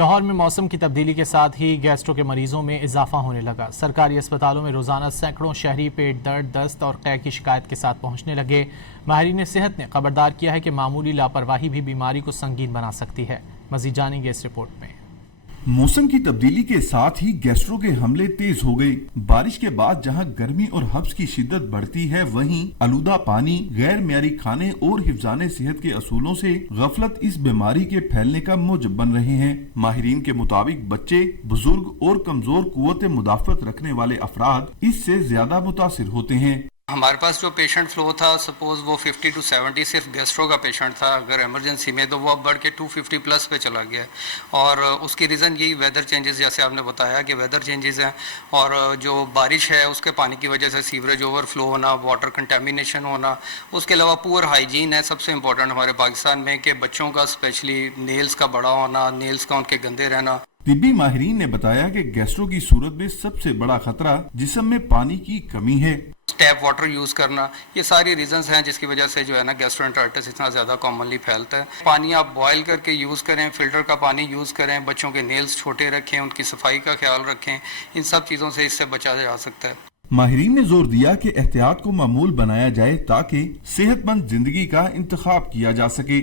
لاہور میں موسم کی تبدیلی کے ساتھ ہی گیسٹرو کے مریضوں میں اضافہ ہونے لگا۔ سرکاری اسپتالوں میں روزانہ سینکڑوں شہری پیٹ درد، دست اور قے کی شکایت کے ساتھ پہنچنے لگے۔ ماہرین صحت نے خبردار کیا ہے کہ معمولی لاپرواہی بھی بیماری کو سنگین بنا سکتی ہے۔ مزید جانیں گے اس رپورٹ میں۔ موسم کی تبدیلی کے ساتھ ہی گیسٹرو کے حملے تیز ہو گئے۔ بارش کے بعد جہاں گرمی اور حبس کی شدت بڑھتی ہے، وہیں آلودہ پانی، غیر معیاری کھانے اور حفظان صحت کے اصولوں سے غفلت اس بیماری کے پھیلنے کا موجب بن رہے ہیں۔ ماہرین کے مطابق بچے، بزرگ اور کمزور قوت مدافعت رکھنے والے افراد اس سے زیادہ متاثر ہوتے ہیں۔ ہمارے پاس جو پیشنٹ فلو تھا، سپوز وہ 50 to 70 صرف گیسٹرو کا پیشنٹ تھا، اگر ایمرجنسی میں تو وہ اب بڑھ کے 250 پلس پہ چلا گیا ہے۔ اور اس کی ریزن یہی ویدر چینجز، جیسے آپ نے بتایا کہ ویدر چینجز ہیں، اور جو بارش ہے اس کے پانی کی وجہ سے سیوریج اوور فلو ہونا، واٹر کنٹامینیشن ہونا، اس کے علاوہ پور ہائیجین ہے سب سے امپورٹنٹ ہمارے پاکستان میں، کہ بچوں کا اسپیشلی نیلز کا بڑا ہونا، نیلز کا ان کے گندے رہنا۔ طبی ماہرین نے بتایا کہ گیسٹرو کی صورت میں سب سے بڑا خطرہ جسم میں پانی کی کمی ہے۔ ٹیپ واٹر یوز کرنا، یہ ساری ریزنز ہیں جس کی وجہ سے جو ہے نا گیسٹرونٹرائٹس اتنا زیادہ کامنلی پھیلتا ہے۔ پانی آپ بوائل کر کے یوز کریں، فلٹر کا پانی یوز کریں، بچوں کے نیلز چھوٹے رکھیں، ان کی صفائی کا خیال رکھیں، ان سب چیزوں سے اس سے بچا جا سکتا ہے۔ ماہرین نے زور دیا کہ احتیاط کو معمول بنایا جائے تاکہ صحت مند زندگی کا انتخاب کیا جا سکے۔